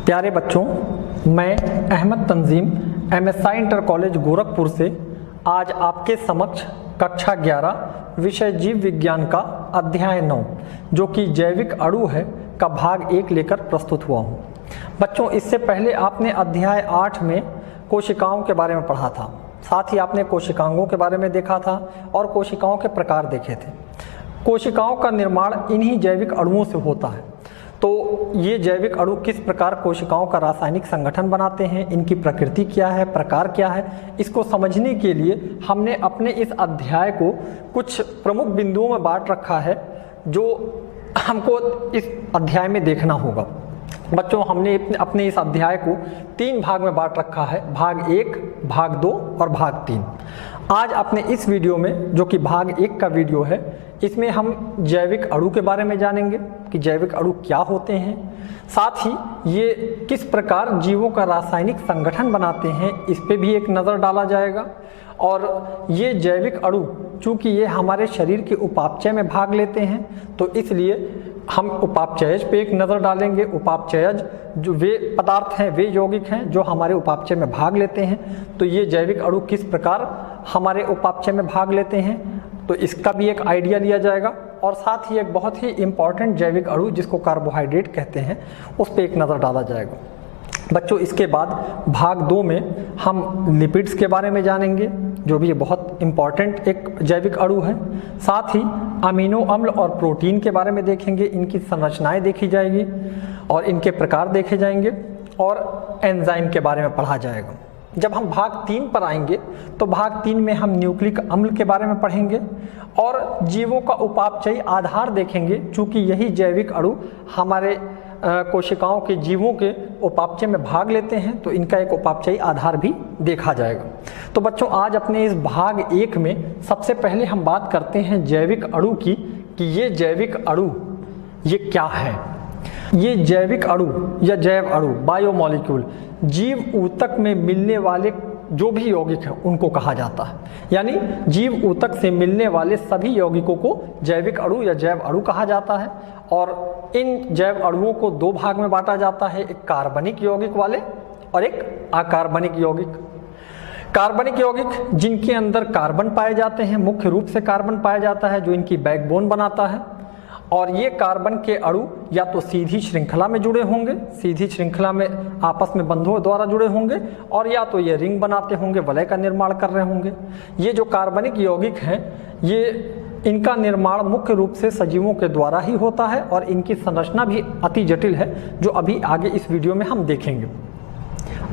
प्यारे बच्चों, मैं अहमद तंजीम एमएसआई इंटर कॉलेज गोरखपुर से आज आपके समक्ष कक्षा 11 विषय जीव विज्ञान का अध्याय 9 जो कि जैविक अणु है का भाग 1 लेकर प्रस्तुत हुआ हूँ। बच्चों, इससे पहले आपने अध्याय 8 में कोशिकाओं के बारे में पढ़ा था, साथ ही आपने कोशिकांगों के बारे में देखा था और कोशिकाओं के प्रकार देखे थे। कोशिकाओं का निर्माण इन्हीं जैविक अणुओं से होता है। तो ये जैविक अणु किस प्रकार कोशिकाओं का रासायनिक संगठन बनाते हैं, इनकी प्रकृति क्या है, प्रकार क्या है, इसको समझने के लिए हमने अपने इस अध्याय को कुछ प्रमुख बिंदुओं में बांट रखा है जो हमको इस अध्याय में देखना होगा। बच्चों, हमने अपने इस अध्याय को 3 भाग में बांट रखा है, भाग 1, भाग 2 और भाग 3। आज अपने इस वीडियो में, जो कि भाग 1 का वीडियो है, इसमें हम जैविक अणु के बारे में जानेंगे कि जैविक अणु क्या होते हैं, साथ ही ये किस प्रकार जीवों का रासायनिक संगठन बनाते हैं, इस पे भी एक नज़र डाला जाएगा। और ये जैविक अणु चूँकि ये हमारे शरीर के उपापचय में भाग लेते हैं, तो इसलिए हम उपापचयज पे एक नज़र डालेंगे। उपापचयज जो वे पदार्थ हैं, वे यौगिक हैं जो हमारे उपापचय में भाग लेते हैं। तो ये जैविक अणु किस प्रकार हमारे उपापचय में भाग लेते हैं, तो इसका भी एक आइडिया लिया जाएगा। और साथ ही एक बहुत ही इम्पॉर्टेंट जैविक अणु जिसको कार्बोहाइड्रेट कहते हैं, उस पर एक नज़र डाला जाएगा। बच्चों, इसके बाद भाग 2 में हम लिपिड्स के बारे में जानेंगे, जो भी बहुत इम्पॉर्टेंट एक जैविक अणु है। साथ ही अमीनो अम्ल और प्रोटीन के बारे में देखेंगे, इनकी संरचनाएं देखी जाएगी और इनके प्रकार देखे जाएंगे, और एंजाइम के बारे में पढ़ा जाएगा। जब हम भाग 3 पर आएंगे तो भाग 3 में हम न्यूक्लिक अम्ल के बारे में पढ़ेंगे और जीवों का उपापचयी आधार देखेंगे, चूँकि यही जैविक अणु हमारे कोशिकाओं के जीवों के उपापचय में भाग लेते हैं, तो इनका एक उपापचयी आधार भी देखा जाएगा। तो बच्चों, आज अपने इस भाग 1 में सबसे पहले हम बात करते हैं जैविक अणु की, कि ये जैविक अणु ये क्या है। ये जैविक अणु या जैव अणु, बायोमॉलिक्यूल, जीव ऊतक में मिलने वाले जो भी यौगिक हैं उनको कहा जाता है। यानी जीव ऊतक से मिलने वाले सभी यौगिकों को जैविक अणु या जैव अणु कहा जाता है। और इन जैव अणुओं को 2 भाग में बांटा जाता है, एक कार्बनिक यौगिक वाले और एक अकार्बनिक यौगिक। कार्बनिक यौगिक जिनके अंदर कार्बन पाए जाते हैं, मुख्य रूप से कार्बन पाया जाता है जो इनकी बैकबोन बनाता है। और ये कार्बन के अणु या तो सीधी श्रृंखला में जुड़े होंगे, सीधी श्रृंखला में आपस में बंधों द्वारा जुड़े होंगे, और या तो ये रिंग बनाते होंगे, वलय का निर्माण कर रहे होंगे। ये जो कार्बनिक यौगिक हैं, ये इनका निर्माण मुख्य रूप से सजीवों के द्वारा ही होता है और इनकी संरचना भी अति जटिल है, जो अभी आगे इस वीडियो में हम देखेंगे।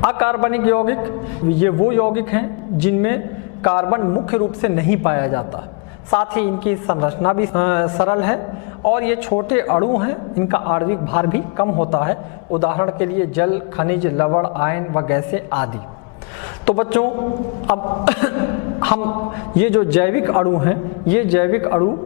अकार्बनिक यौगिक ये वो यौगिक हैं जिनमें कार्बन मुख्य रूप से नहीं पाया जाता, साथ ही इनकी संरचना भी सरल है और ये छोटे अणु हैं, इनका आणविक भार भी कम होता है। उदाहरण के लिए जल, खनिज, लवण, आयन व गैसें आदि। तो बच्चों, अब हम ये जो जैविक अणु हैं, ये जैविक अणु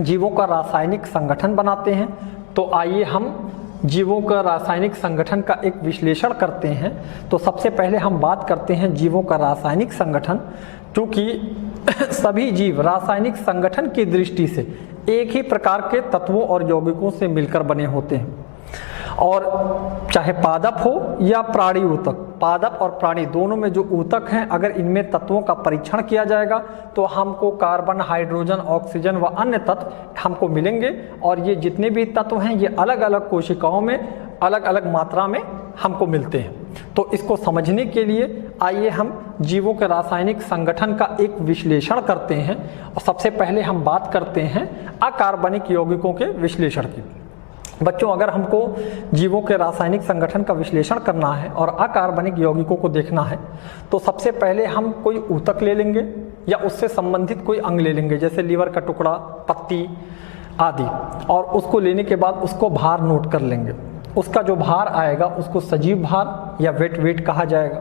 जीवों का रासायनिक संगठन बनाते हैं। तो आइए हम जीवों का रासायनिक संगठन का एक विश्लेषण करते हैं। तो सबसे पहले हम बात करते हैं जीवों का रासायनिक संगठन, क्योंकि सभी जीव रासायनिक संगठन की दृष्टि से एक ही प्रकार के तत्वों और यौगिकों से मिलकर बने होते हैं। और चाहे पादप हो या प्राणी ऊतक, पादप और प्राणी दोनों में जो ऊतक हैं, अगर इनमें तत्वों का परीक्षण किया जाएगा तो हमको कार्बन, हाइड्रोजन, ऑक्सीजन व अन्य तत्व हमको मिलेंगे। और ये जितने भी तत्व हैं, ये अलग अलग कोशिकाओं में अलग अलग मात्रा में हमको मिलते हैं। तो इसको समझने के लिए आइए हम जीवों के रासायनिक संगठन का एक विश्लेषण करते हैं। और सबसे पहले हम बात करते हैं अकार्बनिक यौगिकों के विश्लेषण की। बच्चों, अगर हमको जीवों के रासायनिक संगठन का विश्लेषण करना है और अकार्बनिक यौगिकों को देखना है, तो सबसे पहले हम कोई ऊतक ले लेंगे या उससे संबंधित कोई अंग ले लेंगे, जैसे लीवर का टुकड़ा, पत्ती आदि। और उसको लेने के बाद उसको भार नोट कर लेंगे। उसका जो भार आएगा उसको सजीव भार या वेट वेट कहा जाएगा।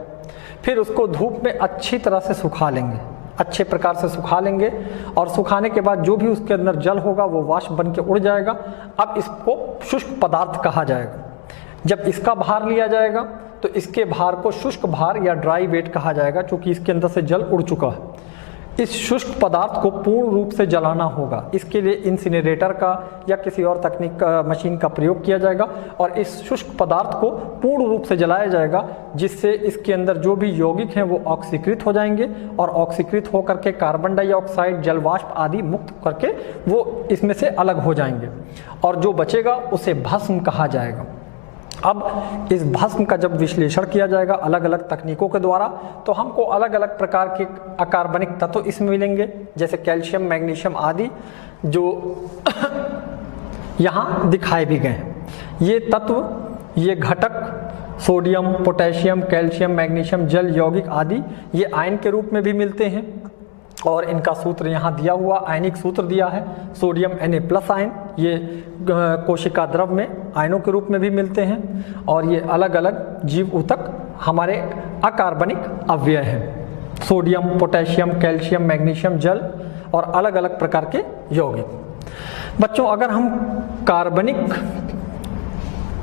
फिर उसको धूप में अच्छी तरह से सुखा लेंगे, अच्छे प्रकार से सुखा लेंगे। और सुखाने के बाद जो भी उसके अंदर जल होगा वो वाष्प बन के उड़ जाएगा। अब इसको शुष्क पदार्थ कहा जाएगा। जब इसका भार लिया जाएगा तो इसके भार को शुष्क भार या ड्राई वेट कहा जाएगा, क्योंकि इसके अंदर से जल उड़ चुका है। इस शुष्क पदार्थ को पूर्ण रूप से जलाना होगा। इसके लिए इंसिनरेटर का या किसी और तकनीक का मशीन का प्रयोग किया जाएगा और इस शुष्क पदार्थ को पूर्ण रूप से जलाया जाएगा, जिससे इसके अंदर जो भी यौगिक हैं वो ऑक्सीकृत हो जाएंगे और ऑक्सीकृत होकर के कार्बन डाइऑक्साइड, जलवाष्प आदि मुक्त करके वो इसमें से अलग हो जाएंगे और जो बचेगा उसे भस्म कहा जाएगा। अब इस भस्म का जब विश्लेषण किया जाएगा अलग अलग तकनीकों के द्वारा, तो हमको अलग अलग प्रकार के अकार्बनिक तत्व इसमें मिलेंगे, जैसे कैल्शियम, मैग्नीशियम आदि, जो यहाँ दिखाए भी गए हैं। ये तत्व, ये घटक सोडियम, पोटेशियम, कैल्शियम, मैग्नीशियम, जल यौगिक आदि ये आयन के रूप में भी मिलते हैं और इनका सूत्र यहाँ दिया हुआ, आयनिक सूत्र दिया है। सोडियम Na+ आयन ये कोशिका द्रव में आयनों के रूप में भी मिलते हैं और ये अलग अलग जीव ऊतक हमारे अकार्बनिक अवयव हैं। सोडियम, पोटेशियम, कैल्शियम, मैग्नीशियम, जल और अलग अलग प्रकार के यौगिक। बच्चों, अगर हम कार्बनिक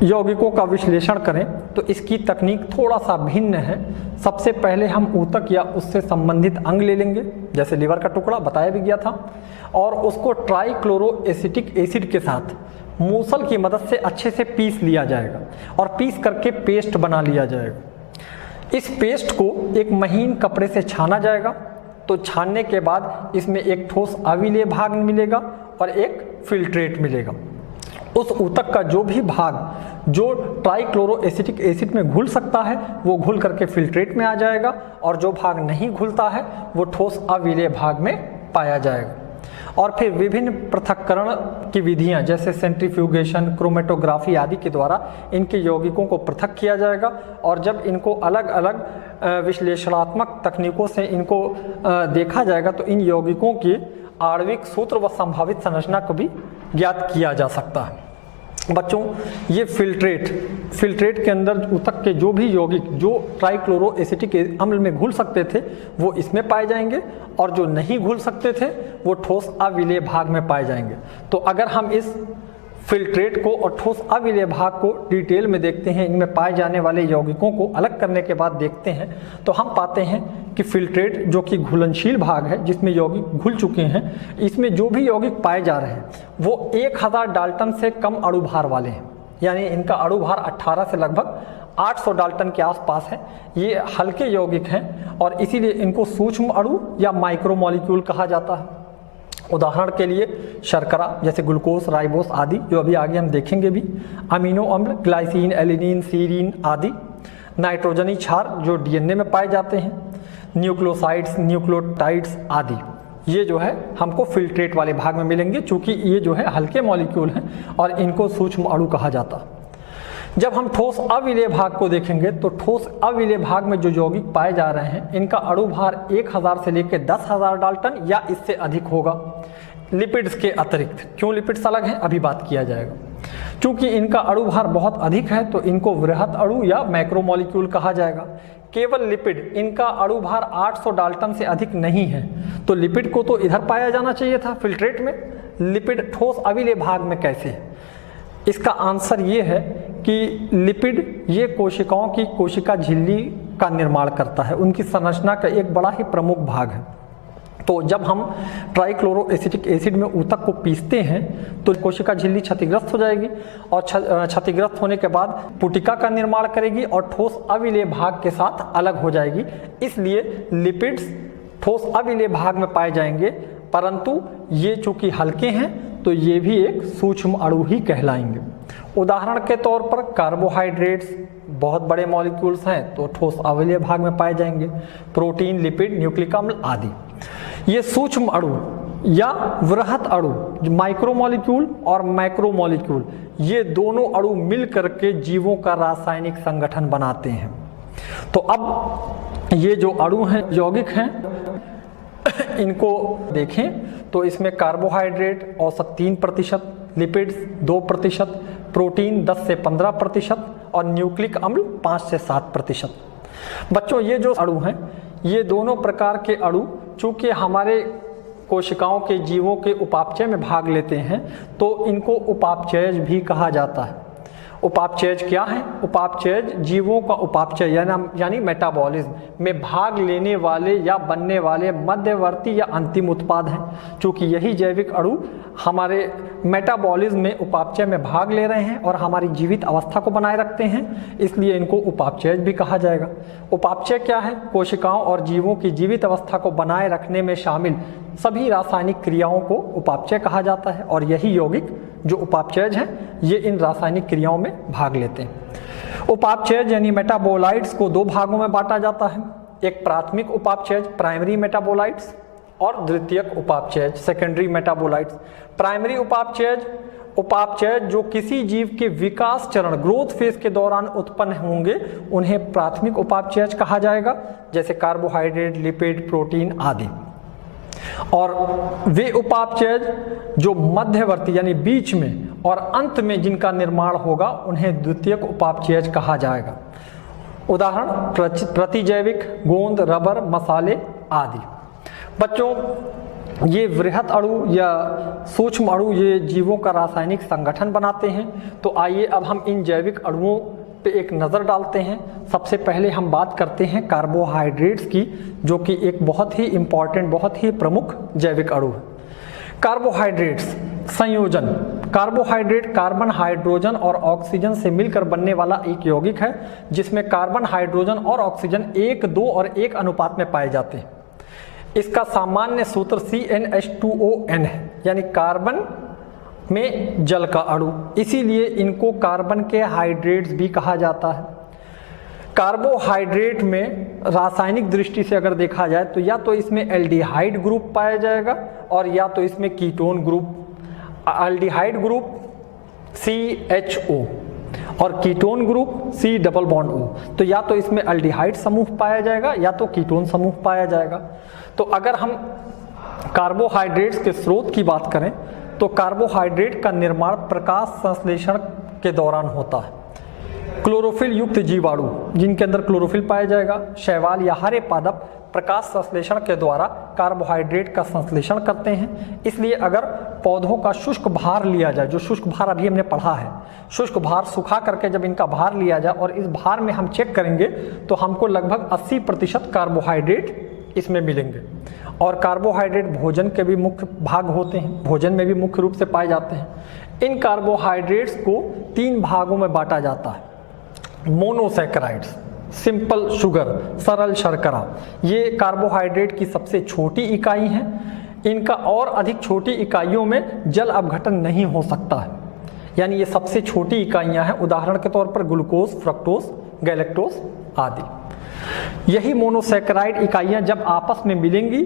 यौगिकों का विश्लेषण करें तो इसकी तकनीक थोड़ा सा भिन्न है। सबसे पहले हम ऊतक या उससे संबंधित अंग ले लेंगे, जैसे लीवर का टुकड़ा बताया भी गया था, और उसको ट्राइक्लोरोएसिटिक एसिड के साथ मूसल की मदद से अच्छे से पीस लिया जाएगा और पीस करके पेस्ट बना लिया जाएगा। इस पेस्ट को एक महीन कपड़े से छाना जाएगा। तो छानने के बाद इसमें एक ठोस अविलेय भाग मिलेगा और एक फिल्ट्रेट मिलेगा। उस ऊतक का जो भी भाग जो ट्राइक्लोरोएसिटिक एसिड में घुल सकता है वो घुल करके फिल्ट्रेट में आ जाएगा और जो भाग नहीं घुलता है वो ठोस अविलेय भाग में पाया जाएगा। और फिर विभिन्न पृथक्करण की विधियां जैसे सेंट्रीफ्यूगेशन, क्रोमेटोग्राफी आदि के द्वारा इनके यौगिकों को पृथक किया जाएगा और जब इनको अलग अलग विश्लेषणात्मक तकनीकों से इनको देखा जाएगा तो इन यौगिकों के आणविक सूत्र व संभावित संरचना को भी ज्ञात किया जा सकता है। बच्चों, ये फिल्ट्रेट के अंदर ऊतक के जो भी यौगिक जो ट्राइक्लोरोएसिटिक अम्ल में घुल सकते थे वो इसमें पाए जाएंगे और जो नहीं घुल सकते थे वो ठोस अविलेय भाग में पाए जाएंगे। तो अगर हम इस फिल्ट्रेट को और ठोस अविलेय भाग को डिटेल में देखते हैं, इनमें पाए जाने वाले यौगिकों को अलग करने के बाद देखते हैं, तो हम पाते हैं कि फिल्ट्रेट जो कि घुलनशील भाग है जिसमें यौगिक घुल चुके हैं, इसमें जो भी यौगिक पाए जा रहे हैं वो 1000 डाल्टन से कम अणु भार वाले हैं, यानी इनका अणु भार 18 से लगभग 800 डाल्टन के आसपास है। ये हल्के यौगिक हैं और इसीलिए इनको सूक्ष्म अणु या माइक्रोमॉलिक्यूल कहा जाता है। उदाहरण के लिए शर्करा जैसे ग्लूकोज, राइबोस आदि जो अभी आगे हम देखेंगे भी, अमीनो अम्ल, ग्लाइसिन, एलिनिन, सीरीन आदि, नाइट्रोजनी क्षार जो डीएनए में पाए जाते हैं, न्यूक्लियोसाइड्स, न्यूक्लियोटाइड्स आदि, ये जो है हमको फिल्ट्रेट वाले भाग में मिलेंगे, चूंकि ये जो है हल्के मॉलिक्यूल हैं और इनको सूक्ष्म अणु कहा जाता है। जब हम ठोस अविलेय भाग को देखेंगे तो ठोस अविलेय भाग में जो यौगिक पाए जा रहे हैं इनका अणु भार 1000 से लेकर 10,000 डाल्टन या इससे अधिक होगा, लिपिड्स के अतिरिक्त। क्यों लिपिड्स अलग हैं अभी बात किया जाएगा। चूंकि इनका अणु भार बहुत अधिक है तो इनको वृहत अणु या मैक्रोमॉलिक्यूल कहा जाएगा। केवल लिपिड, इनका अणु भार 800 डाल्टन से अधिक नहीं है, तो लिपिड को तो इधर पाया जाना चाहिए था फिल्ट्रेट में, लिपिड ठोस अविलेय भाग में कैसे है? इसका आंसर ये है कि लिपिड ये कोशिकाओं की कोशिका झिल्ली का निर्माण करता है, उनकी संरचना का एक बड़ा ही प्रमुख भाग है। तो जब हम ट्राइक्लोरोएसिटिक एसिड में ऊतक को पीसते हैं तो कोशिका झिल्ली क्षतिग्रस्त हो जाएगी और क्षतिग्रस्त होने के बाद पुटिका का निर्माण करेगी और ठोस अविलेय भाग के साथ अलग हो जाएगी। इसलिए लिपिड्स ठोस अविलेय भाग में पाए जाएंगे, परंतु ये चूंकि हल्के हैं तो ये भी एक सूक्ष्म अणु ही कहलाएंगे। उदाहरण के तौर पर कार्बोहाइड्रेट्स बहुत बड़े मॉलिक्यूल्स हैं तो ठोस अविलेय भाग में पाए जाएंगे, प्रोटीन, लिपिड, न्यूक्लिक अम्ल आदि। ये सूक्ष्म अणु या वृहत अणु, माइक्रोमॉलिक्यूल और मैक्रोमॉलिक्यूल, ये दोनों अणु मिल करके जीवों का रासायनिक संगठन बनाते हैं। तो अब ये जो अणु हैं, यौगिक हैं, इनको देखें तो इसमें कार्बोहाइड्रेट औसत 3%, लिपिड्स 2%, प्रोटीन 10 से 15% और न्यूक्लिक अम्ल 5 से 7%। बच्चों, ये जो अणु हैं ये दोनों प्रकार के अणु चूंकि हमारे कोशिकाओं के जीवों के उपापचय में भाग लेते हैं तो इनको उपापचयज भी कहा जाता है। उपापचयज क्या है? उपापचयज जीवों का उपापचय यानी मेटाबॉलिज्म में भाग लेने वाले या बनने वाले मध्यवर्ती या अंतिम उत्पाद हैं। चूंकि यही जैविक अणु हमारे मेटाबॉलिज्म में उपापचय में भाग ले रहे हैं और हमारी जीवित अवस्था को बनाए रखते हैं, इसलिए इनको उपापचयज भी कहा जाएगा। उपापचय क्या है? कोशिकाओं और जीवों की जीवित अवस्था को बनाए रखने में शामिल सभी रासायनिक क्रियाओं को उपापचय कहा जाता है और यही यौगिक जो उपापचयज हैं ये इन रासायनिक क्रियाओं में भाग लेते हैं। उपापचयज यानी मेटाबोलाइट्स को दो भागों में बांटा जाता है, एक प्राथमिक उपापचयज प्राइमरी मेटाबोलाइट्स और द्वितीयक उपापचयज सेकेंडरी मेटाबोलाइट्स। प्राइमरी उपापचयज जो किसी जीव के विकास चरण ग्रोथ फेज के दौरान उत्पन्न होंगे उन्हें प्राथमिक उपापचयज कहा जाएगा, जैसे कार्बोहाइड्रेट, लिपिड, प्रोटीन आदि। और वे उपापचयज जो मध्यवर्ती यानी बीच में और अंत में जिनका निर्माण होगा उन्हें द्वितीयक उपापचयज कहा जाएगा। उदाहरण प्रतिजैविक, गोंद, रबर, मसाले आदि। बच्चों, ये वृहत अणु या सूक्ष्म अणु ये जीवों का रासायनिक संगठन बनाते हैं। तो आइए अब हम इन जैविक अणुओं पे एक नज़र डालते हैं। सबसे पहले हम बात करते हैं कार्बोहाइड्रेट्स की, जो कि एक बहुत ही इम्पॉर्टेंट, बहुत ही प्रमुख जैविक अणु है। कार्बोहाइड्रेट्स संयोजन। कार्बोहाइड्रेट कार्बन, हाइड्रोजन और ऑक्सीजन से मिलकर बनने वाला एक यौगिक है जिसमें कार्बन, हाइड्रोजन और ऑक्सीजन 1, 2 और 1 अनुपात में पाए जाते हैं। इसका सामान्य सूत्र CnH2ON है, यानी कार्बन में जल का अणु, इसीलिए इनको कार्बन के हाइड्रेट्स भी कहा जाता है। कार्बोहाइड्रेट में रासायनिक दृष्टि से अगर देखा जाए तो या तो इसमें एल्डिहाइड ग्रुप पाया जाएगा और या तो इसमें ketone group. Aldehyde group CHO और ketone group C double bond O। तो या तो इसमें एल्डिहाइड समूह पाया जाएगा या तो कीटोन समूह पाया जाएगा। तो अगर हम कार्बोहाइड्रेट्स के स्रोत की बात करें तो कार्बोहाइड्रेट का निर्माण प्रकाश संश्लेषण के दौरान होता है। क्लोरोफिल युक्त जीवाणु जिनके अंदर क्लोरोफिल पाया जाएगा, शैवाल या हरे पादप प्रकाश संश्लेषण के द्वारा कार्बोहाइड्रेट का संश्लेषण करते हैं। इसलिए अगर पौधों का शुष्क भार लिया जाए, जो शुष्क भार अभी हमने पढ़ा है, शुष्क भार सुखा करके जब इनका भार लिया जाए और इस भार में हम चेक करेंगे तो हमको लगभग 80% कार्बोहाइड्रेट इसमें मिलेंगे। और कार्बोहाइड्रेट भोजन के भी मुख्य भाग होते हैं, भोजन में भी मुख्य रूप से पाए जाते हैं। इन कार्बोहाइड्रेट्स को 3 भागों में बांटा जाता है। मोनोसैकेराइड्स, सिंपल शुगर, सरल शर्करा, ये कार्बोहाइड्रेट की सबसे छोटी इकाई हैं। इनका और अधिक छोटी इकाइयों में जल अपघटन नहीं हो सकता है, यानी ये सबसे छोटी इकाइयां हैं। उदाहरण के तौर पर ग्लूकोज, फ्रक्टोज, गैलेक्टोज आदि। यही मोनोसैकेराइड इकाइयां जब आपस में मिलेंगी,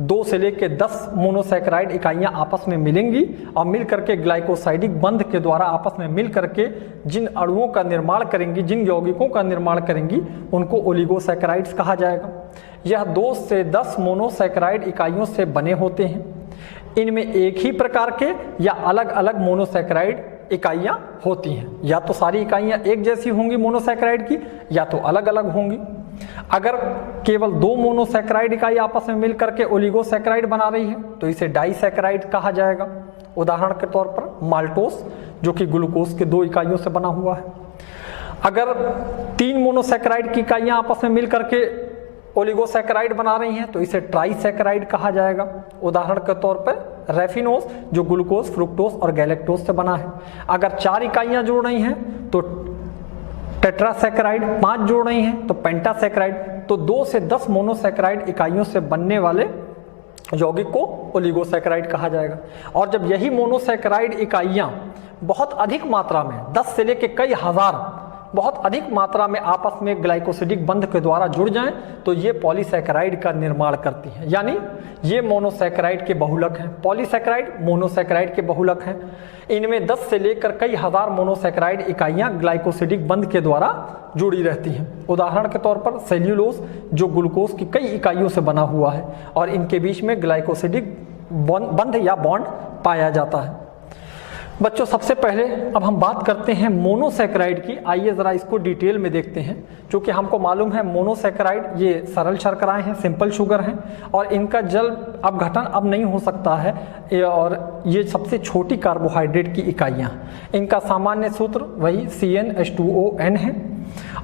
2 से लेकर 10 मोनोसैकेराइड इकाइयां आपस में मिलेंगी और मिल करके ग्लाइकोसाइडिक बंध के द्वारा आपस में मिल करके जिन अणुओं का निर्माण करेंगी, जिन यौगिकों का निर्माण करेंगी, उनको ओलिगोसैकेराइड्स कहा जाएगा। यह 2 से 10 मोनोसैकेराइड इकाइयों से बने होते हैं। इनमें एक ही प्रकार के या अलग अलग मोनोसैकेराइड इकाइयां होती हैं। या तो सारी इकाइयां एक जैसी होंगी मोनोसैकेराइड की, या तो अलग अलग होंगी। अगर केवल 2 मोनोसैकेराइड इकाई आपस में मिल करके ओलिगोसैकेराइड बना रही है तो इसे डाइसैकेराइड कहा जाएगा। उदाहरण के तौर पर माल्टोस, जो कि ग्लूकोज के 2 इकाइयों से बना हुआ है। अगर 3 मोनोसैकेराइड की इकाइयां आपस में मिल करके ओलिगोसैकेराइड बना रही हैं तो इसे ट्राइसैकेराइड कहा जाएगा। उदाहरण के तौर पर रेफिनोज, जो ग्लूकोज, फ्रुक्टोज और गैलेक्टोज से बना है। अगर 4 इकाइयां जोड़ रही हैं तो टेट्रासैकेराइड, 5 जोड़ रही हैं तो पेंटासैकेराइड। तो 2 से 10 मोनोसैकेराइड इकाइयों से बनने वाले यौगिक को ओलिगोसैकेराइड कहा जाएगा। और जब यही मोनोसैकेराइड इकाइयां बहुत अधिक मात्रा में, 10 से लेकर कई हजार, बहुत अधिक मात्रा में आपस में ग्लाइकोसिडिक बंध के द्वारा जुड़ जाएं तो ये पॉलीसैकेराइड का निर्माण करती हैं, यानी ये मोनोसैकेराइड के बहुलक हैं। पॉलीसैकेराइड मोनोसैकेराइड के बहुलक हैं। इनमें 10 से लेकर कई हजार मोनोसैकेराइड इकाइयां ग्लाइकोसिडिक बंध के द्वारा जुड़ी रहती हैं। उदाहरण के तौर पर सेल्यूलोज, जो ग्लूकोज की कई इकाइयों से बना हुआ है और इनके बीच में ग्लाइकोसिडिक बंध या बॉन्ड पाया जाता है। बच्चों सबसे पहले अब हम बात करते हैं मोनोसैकेराइड की। आइए ज़रा इसको डिटेल में देखते हैं। क्योंकि हमको मालूम है मोनोसैकेराइड ये सरल शर्कराएं हैं, सिंपल शुगर हैं और इनका जल अपघटन अब नहीं हो सकता है और ये सबसे छोटी कार्बोहाइड्रेट की इकाइयाँ। इनका सामान्य सूत्र वही CnH2ON है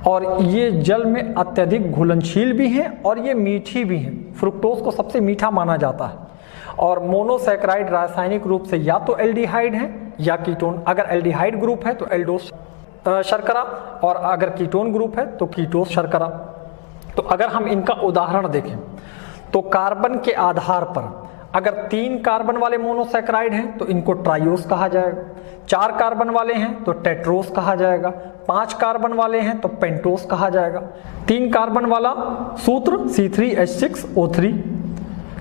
और ये जल में अत्यधिक घुलनशील भी हैं और ये मीठी भी हैं। फ्रुक्टोज को सबसे मीठा माना जाता है। और मोनोसैकेराइड रासायनिक रूप से या तो एल्डिहाइड है या कीटोन। अगर एल्डिहाइड ग्रुप है तो एल्डोस शर्करा और अगर कीटोन ग्रुप है तो कीटोस शर्करा। तो अगर हम इनका उदाहरण देखें तो कार्बन के आधार पर अगर 3 कार्बन वाले मोनोसैकेराइड हैं तो इनको ट्राइओस कहा जाएगा, 4 कार्बन वाले हैं तो टेट्रोस कहा जाएगा, 5 कार्बन वाले हैं तो पेंटोस कहा जाएगा। 3 कार्बन वाला सूत्र C3H6O3,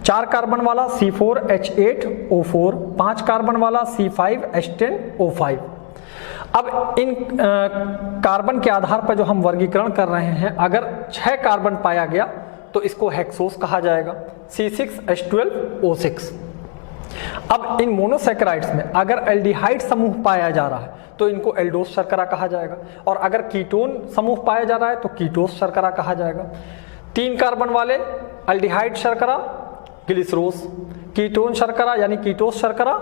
4 कार्बन वाला C4H8O4, 5 कार्बन वाला C5H10O5। अब इन कार्बन के आधार पर जो हम वर्गीकरण कर रहे हैं, अगर 6 कार्बन पाया गया तो इसको हेक्सोस कहा जाएगा, C6H12O6। अब इन मोनोसैकेराइड्स में अगर एल्डिहाइड समूह पाया जा रहा है तो इनको एल्डोस शर्करा कहा जाएगा और अगर कीटोन समूह पाया जा रहा है तो कीटोस शर्करा कहा जाएगा। 3 कार्बन वाले एल्डिहाइड शर्करा ग्लिसरोस, कीटोन शर्करा यानी कीटोस शर्करा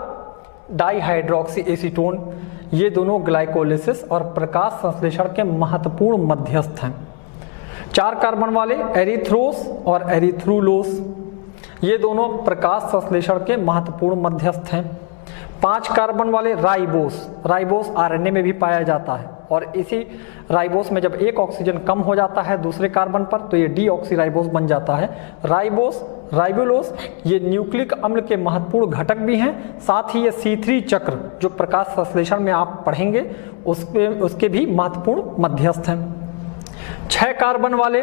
डाइहाइड्रोक्सी एसीटोन। ये दोनों ग्लाइकोलिसिस और प्रकाश संश्लेषण के महत्वपूर्ण मध्यस्थ हैं। 4 कार्बन वाले एरिथ्रोस और एरिथ्रुलोस, ये दोनों प्रकाश संश्लेषण के महत्वपूर्ण मध्यस्थ हैं। 5 कार्बन वाले राइबोस, राइबोस आरएनए में भी पाया जाता है और इसी राइबोस में जब एक ऑक्सीजन कम हो जाता है दूसरे कार्बन पर तो ये डीऑक्सीराइबोस बन जाता है। राइबोस, राइबोलोस ये न्यूक्लिक अम्ल के महत्वपूर्ण घटक भी हैं। साथ ही ये C3 चक्र जो प्रकाश संश्लेषण में आप पढ़ेंगे उसके भी महत्वपूर्ण मध्यस्थ हैं। 6 कार्बन वाले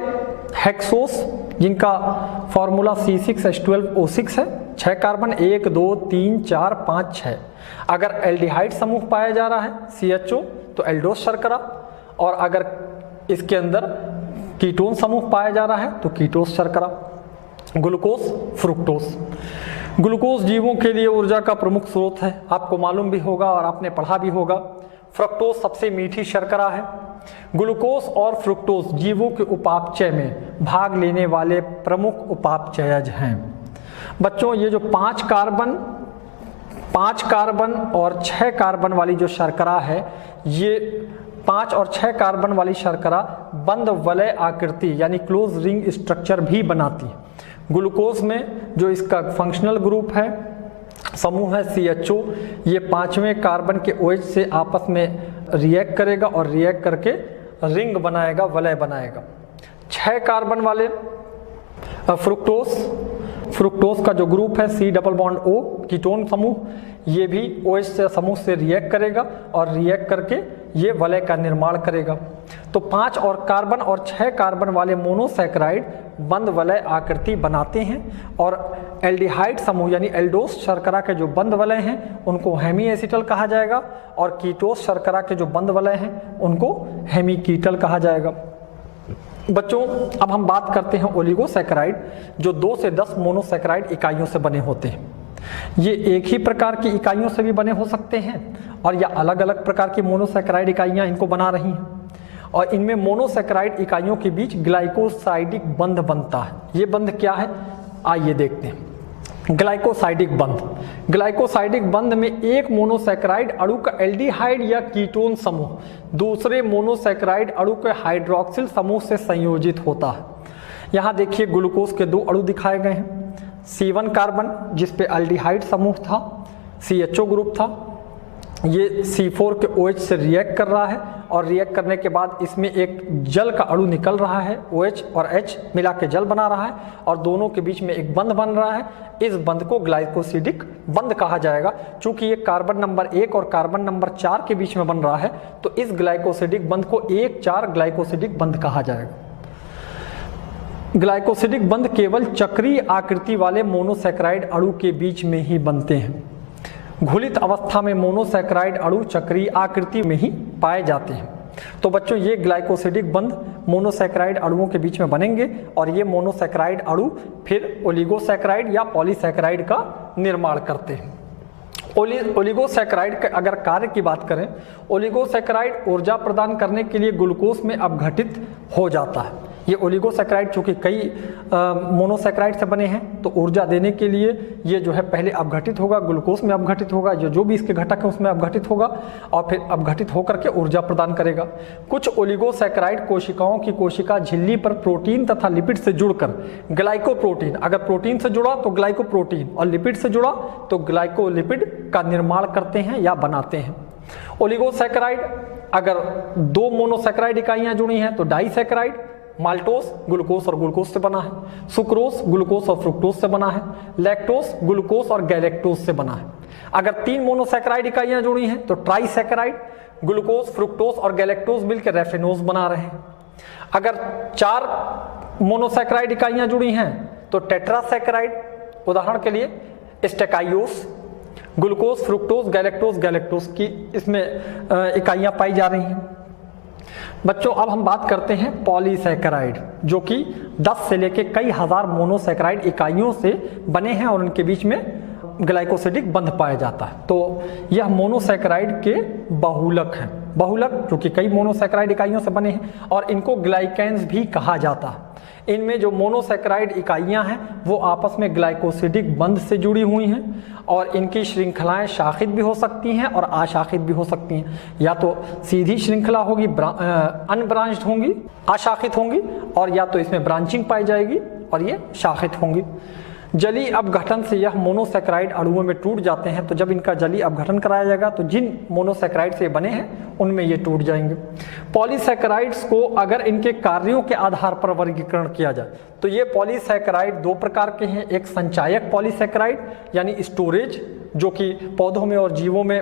हेक्सोस जिनका फॉर्मूला C6H12O6 है। 6 कार्बन 1 2 3 4 5 6। अगर एल्डिहाइड समूह पाया जा रहा है CHO तो एल्डोस शर्करा और अगर इसके अंदर कीटोन समूह पाया जा रहा है तो कीटोस शर्करा। Glucose, fructose. ग्लूकोज जीवों के लिए ऊर्जा का प्रमुख स्रोत है, आपको मालूम भी होगा और आपने पढ़ा भी होगा। फ्रक्टोज सबसे मीठी शर्करा है। ग्लूकोज और फ्रुक्टोज जीवों के उपापचय में भाग लेने वाले प्रमुख उपापचयज हैं। बच्चों ये जो 5 कार्बन और 6 कार्बन वाली जो शर्करा है, ये 5 और 6 कार्बन वाली शर्करा बंद वलय आकृति यानी क्लोज रिंग स्ट्रक्चर भी बनाती है। ग्लूकोज में जो इसका फंक्शनल ग्रुप है, समूह है CHO, ये 5वें कार्बन के OH से आपस में रिएक्ट करेगा और रिएक्ट करके रिंग बनाएगा, वलय बनाएगा। 6 कार्बन वाले फ्रुक्टोज का जो ग्रुप है C+O कीटोन समूह, ये भी OH से समूह से रिएक्ट करेगा और रिएक्ट करके ये वलय का निर्माण करेगा। तो 5 और 6 कार्बन वाले मोनोसैकेराइड बंद वलय आकृति बनाते हैं और एल्डिहाइड समूह यानी एल्डोस शर्करा के जो बंद वलय हैं उनको हेमीएसिटल कहा जाएगा और कीटोस शर्करा के जो बंद वलय हैं उनको हेमीकीटल कहा जाएगा। बच्चों अब हम बात करते हैं ओलिगोसैकेराइड जो 2 से 10 मोनोसैकेराइड इकाइयों से बने होते हैं। ये एक ही प्रकार की इकाइयों से भी बने हो सकते हैं और या अलग अलग प्रकार की मोनोसैकेराइड इकाइयाँ इनको बना रही हैं और इनमें मोनोसैकेराइड इकाइयों के बीच ग्लाइकोसाइडिक बंध बनता है। ये बंध क्या है आइए देखते हैं। ग्लाइकोसाइडिक बंध, ग्लाइकोसाइडिक बंध में एक मोनोसैकेराइड अणु का एल्डिहाइड या कीटोन समूह दूसरे मोनोसैकेराइड अणु के हाइड्रोक्सिल समूह से संयोजित होता है। यहाँ देखिए ग्लूकोज के 2 अणु दिखाए गए हैं। C1 कार्बन जिस पे एल्डिहाइड समूह था, CHO ग्रुप था, ये C4 के OH से रिएक्ट कर रहा है और रिएक्ट करने के बाद इसमें एक जल का अणु निकल रहा है, OH और H मिला के जल बना रहा है और दोनों के बीच में एक बंध बन रहा है। इस बंध को ग्लाइकोसिडिक बंध कहा जाएगा। चूंकि ये कार्बन नंबर 1 और कार्बन नंबर 4 के बीच में बन रहा है तो इस ग्लाइकोसिडिक बंध को 1,4 ग्लाइकोसिडिक बंध कहा जाएगा। ग्लाइकोसिडिक बंध केवल चक्रीय आकृति वाले मोनोसैकेराइड अणु के बीच में ही बनते हैं। घुलित अवस्था में मोनोसैकेराइड अणु चक्रीय आकृति में ही पाए जाते हैं। तो बच्चों ये ग्लाइकोसिडिक बंध मोनोसैकेराइड अणुओं के बीच में बनेंगे और ये मोनोसैकेराइड अणु फिर ओलिगोसैकेराइड या पॉलीसैकेराइड का निर्माण करते हैं। ओलिगोसैकेराइड के अगर कार्य की बात करें, ओलिगोसैकेराइड ऊर्जा प्रदान करने के लिए ग्लूकोज में अपघटित हो जाता है। ये ओलिगोसैकेराइड चूँकि कई मोनोसैकेराइड से बने हैं, तो ऊर्जा देने के लिए ये जो है पहले अपघटित होगा, ग्लूकोज में अपघटित होगा, जो भी इसके घटक है उसमें अपघटित होगा और फिर अपघटित होकर के ऊर्जा प्रदान करेगा। कुछ ओलिगोसैकेराइड कोशिकाओं की कोशिका झिल्ली पर प्रोटीन तथा लिपिड से जुड़कर ग्लाइकोप्रोटीन, अगर प्रोटीन से जुड़ा तो ग्लाइकोप्रोटीन और लिपिड से जुड़ा तो ग्लाइकोलिपिड का निर्माण करते हैं या बनाते हैं। ओलिगोसैकेराइड अगर दो मोनोसैकेराइड इकाइयां जुड़ी हैं तो डाइसैकेराइड, माल्टोस ग्लूकोज और ग्लूकोज से बना है, सुक्रोज ग्लूकोज और फ्रुक्टोज से बना है, लैक्टोज ग्लूकोज और गैलेक्टोज से बना है। अगर तीन मोनोसैकेराइड इकाइयां जुड़ी हैं तो ट्राइसैकेराइड, ग्लूकोज, फ्रुक्टोज और गैलेक्टोज मिलकर रेफिनोज बना रहे हैं। अगर चार मोनोसैकेराइड इकाइयां जुड़ी हैं तो टेट्रासैकेराइड, उदाहरण के लिए स्टेकाइयोस, ग्लूकोज, फ्रुक्टोज, गैलेक्टोज की इसमें इकाइयां पाई जा रही हैं। बच्चों अब हम बात करते हैं पॉलीसैकेराइड, जो कि 10 से लेकर कई हजार मोनोसैकेराइड इकाइयों से बने हैं और उनके बीच में ग्लाइकोसिडिक बंध पाया जाता है। तो यह मोनोसैकेराइड के बहुलक हैं। बहुलक जो कि कई मोनोसैकेराइड इकाइयों से बने हैं और इनको ग्लाइकेन्स भी कहा जाता है। इनमें जो मोनोसैकेराइड इकाइयां हैं वो आपस में ग्लाइकोसिडिक बंध से जुड़ी हुई हैं और इनकी श्रृंखलाएं शाखित भी हो सकती हैं और अशाखित भी हो सकती हैं। या तो सीधी श्रृंखला होगी, अनब्रांच्ड होंगी, अशाखित होंगी, और या तो इसमें ब्रांचिंग पाई जाएगी और ये शाखित होंगी। जलीय अपघटन से यह मोनोसैकेराइड अणुओं में टूट जाते हैं। तो जब इनका जलीय अपघटन कराया जाएगा तो जिन मोनोसैकेराइड से बने हैं उनमें ये टूट जाएंगे। पॉलीसैकेराइड्स को अगर इनके कार्यों के आधार पर वर्गीकरण किया जाए तो ये पॉलीसैकेराइड दो प्रकार के हैं। एक संचायक पॉलीसैकेराइड यानी स्टोरेज, जो कि पौधों में और जीवों में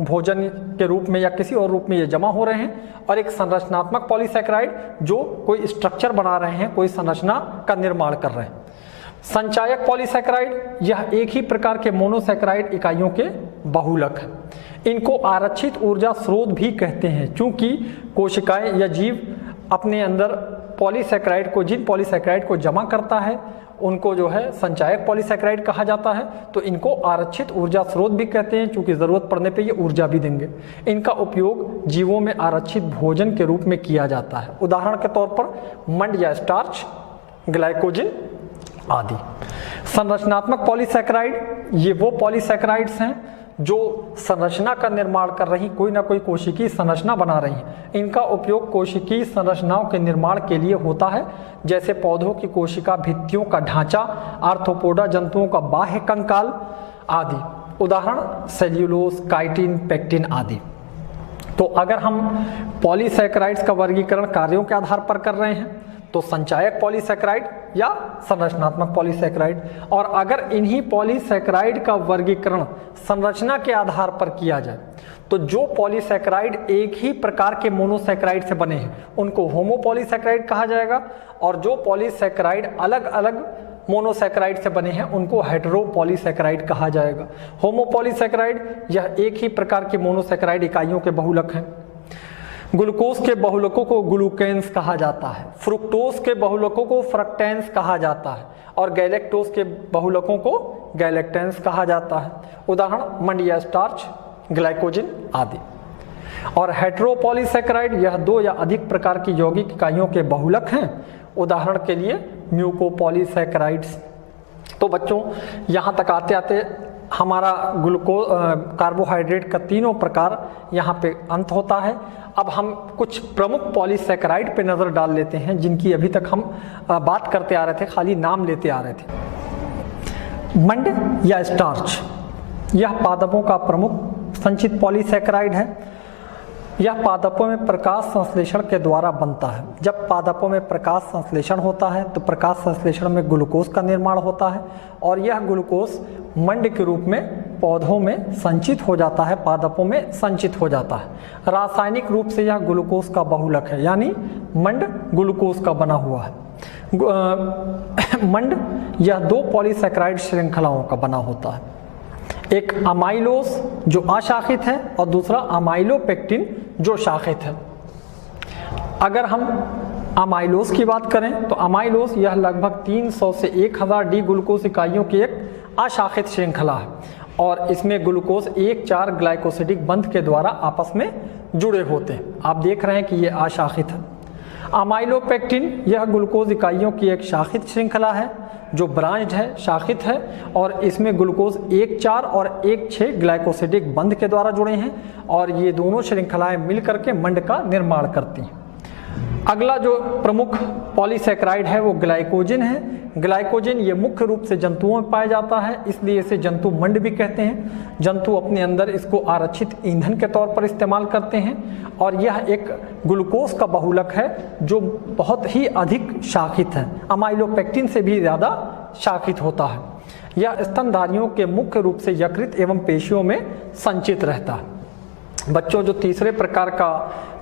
भोजन के रूप में या किसी और रूप में ये जमा हो रहे हैं, और एक संरचनात्मक पॉलीसैकेराइड जो कोई स्ट्रक्चर बना रहे हैं, कोई संरचना का निर्माण कर रहे हैं। संचायक पॉलीसैकेराइड यह एक ही प्रकार के मोनोसैकेराइड इकाइयों के बहुलक हैं। इनको आरक्षित ऊर्जा स्रोत भी कहते हैं, क्योंकि कोशिकाएं या जीव अपने अंदर पॉलीसैकेराइड को, जिन पॉलीसैकेराइड को जमा करता है उनको जो है संचायक पॉलीसैकेराइड कहा जाता है। तो इनको आरक्षित ऊर्जा स्रोत भी कहते हैं, क्योंकि ज़रूरत पड़ने पे ये ऊर्जा भी देंगे। इनका उपयोग जीवों में आरक्षित भोजन के रूप में किया जाता है। उदाहरण के तौर पर मंड या स्टार्च, ग्लाइकोजन आदि। संरचनात्मक पॉलीसैकेराइड ये वो पॉलीसैकेराइड्स हैं जो संरचना का निर्माण कर रही, कोई ना कोई कोशिकीय संरचना बना रही हैं। इनका उपयोग कोशिकीय संरचनाओं के निर्माण के लिए होता है, जैसे पौधों की कोशिका भित्तियों का ढांचा, आर्थ्रोपोडा जंतुओं का बाह्य कंकाल आदि। उदाहरण सेल्यूलोज, काइटिन, पेक्टिन आदि। तो अगर हम पॉलीसैकेराइड्स का वर्गीकरण कार्यों के आधार पर कर रहे हैं तो संचायक पॉलीसैकेराइड या संरचनात्मक पॉलीसैकेराइड, और अगर इन्हीं पॉलीसैकेराइड का वर्गीकरण संरचना के आधार पर किया जाए तो जो पॉलीसैकेराइड एक ही प्रकार के मोनोसैकेराइड से बने हैं उनको होमोपॉलीसैकेराइड कहा जाएगा, और जो पॉलीसैकेराइड अलग अलग मोनोसैकेराइड से बने हैं उनको हेटेरोपॉलीसैकेराइड कहा जाएगा। होमोपॉलीसैकेराइड यह एक ही प्रकार के मोनोसैकेराइड इकाइयों के बहुलक हैं। ग्लूकोज के बहुलकों को ग्लूकेन्स कहा जाता है, फ्रुक्टोज के बहुलकों को फ्रक्टेंस कहा जाता है, और गैलेक्टोज के बहुलकों को गैलेक्टेंस कहा जाता है। उदाहरण मंड या स्टार्च, ग्लाइकोजन आदि। और हेटेरोपॉलीसैकेराइड यह दो या अधिक प्रकार की यौगिक इकाइयों के बहुलक हैं। उदाहरण के लिए म्यूकोपॉलीसैकेराइड्स। तो बच्चों यहाँ तक आते आते हमारा कार्बोहाइड्रेट का तीनों प्रकार यहाँ पे अंत होता है। अब हम कुछ प्रमुख पॉलीसैकेराइड पे नज़र डाल लेते हैं जिनकी अभी तक हम बात करते आ रहे थे, खाली नाम लेते आ रहे थे। मंड या स्टार्च यह पादपों का प्रमुख संचित पॉलीसैकेराइड है। यह पादपों में प्रकाश संश्लेषण के द्वारा बनता है। जब पादपों में प्रकाश संश्लेषण होता है तो प्रकाश संश्लेषण में ग्लूकोज का निर्माण होता है, और यह ग्लूकोज मंड के रूप में पौधों में संचित हो जाता है, पादपों में संचित हो जाता है। रासायनिक रूप से यह ग्लूकोज का बहुलक है, यानी मंड ग्लूकोज का बना हुआ है। मंड यह दो पॉलीसैकेराइड श्रृंखलाओं का बना होता है, एक अमाइलोज जो अशाखित है और दूसरा अमाइलोपेक्टिन जो शाखित है। अगर हम अमाइलोज की बात करें तो अमाइलोज यह लगभग 300 से 1000 डी ग्लूकोज इकाइयों की एक अशाखित श्रृंखला है, और इसमें ग्लूकोज 1,4 ग्लाइकोसिडिक बंध के द्वारा आपस में जुड़े होते हैं। आप देख रहे हैं कि ये अशाखित है। अमाइलोपेक्टिन यह ग्लूकोज इकाइयों की एक शाखित श्रृंखला है जो ब्रांच्ड है, शाखित है, और इसमें ग्लूकोज 1,4 और 1,6 ग्लाइकोसिडिक बंध के द्वारा जुड़े हैं और ये दोनों श्रृंखलाएं मिलकर के मंड का निर्माण करती हैं। अगला जो प्रमुख पॉलीसैकेराइड है वो ग्लाइकोजन है। ग्लाइकोजन ये मुख्य रूप से जंतुओं में पाया जाता है, इसलिए इसे जंतु मंड भी कहते हैं। जंतु अपने अंदर इसको आरक्षित ईंधन के तौर पर इस्तेमाल करते हैं और यह एक ग्लूकोज का बहुलक है जो बहुत ही अधिक शाखित है, अमाइलोपेक्टिन से भी ज़्यादा शाखित होता है। यह स्तनधारियों के मुख्य रूप से यकृत एवं पेशियों में संचित रहता है। बच्चों, जो तीसरे प्रकार का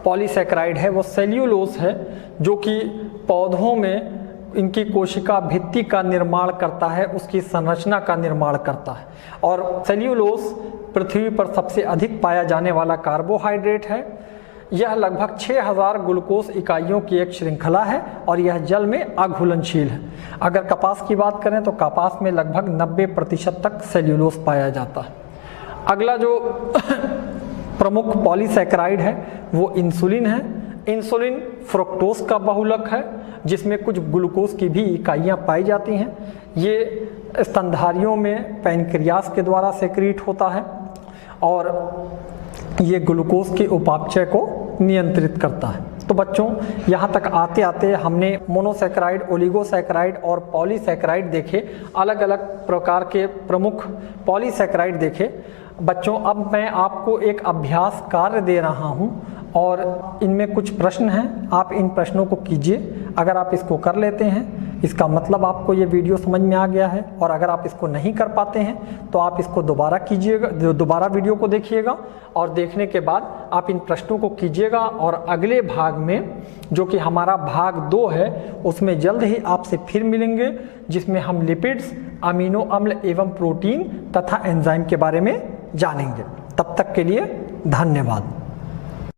पॉलीसैकेराइड है वो सेल्यूलोज है, जो कि पौधों में इनकी कोशिका भित्ति का निर्माण करता है, उसकी संरचना का निर्माण करता है। और सेल्यूलोज पृथ्वी पर सबसे अधिक पाया जाने वाला कार्बोहाइड्रेट है। यह लगभग 6000 ग्लूकोज इकाइयों की एक श्रृंखला है और यह जल में अघुलनशील है। अगर कपास की बात करें तो कपास में लगभग 90% तक सेल्यूलोज पाया जाता है। अगला जो प्रमुख पॉलीसैकेराइड है वो इंसुलिन है। इंसुलिन फ्रुक्टोज का बहुलक है जिसमें कुछ ग्लूकोज की भी इकाइयाँ पाई जाती हैं। ये स्तनधारियों में पैनक्रियास के द्वारा सेक्रीट होता है और ये ग्लूकोज के उपापचय को नियंत्रित करता है। तो बच्चों, यहाँ तक आते आते हमने मोनोसैकेराइड, ओलिगोसैकेराइड और पॉलीसैकेराइड देखे, अलग अलग प्रकार के प्रमुख पॉलीसैकेराइड देखे। बच्चों, अब मैं आपको एक अभ्यास कार्य दे रहा हूँ और इनमें कुछ प्रश्न हैं, आप इन प्रश्नों को कीजिए। अगर आप इसको कर लेते हैं इसका मतलब आपको ये वीडियो समझ में आ गया है, और अगर आप इसको नहीं कर पाते हैं तो आप इसको दोबारा कीजिएगा, दोबारा वीडियो को देखिएगा और देखने के बाद आप इन प्रश्नों को कीजिएगा। और अगले भाग में, जो कि हमारा भाग 2 है, उसमें जल्द ही आपसे फिर मिलेंगे, जिसमें हम लिपिड्स, अमीनो अम्ल एवं प्रोटीन तथा एंजाइम के बारे में जानेंगे। तब तक के लिए धन्यवाद।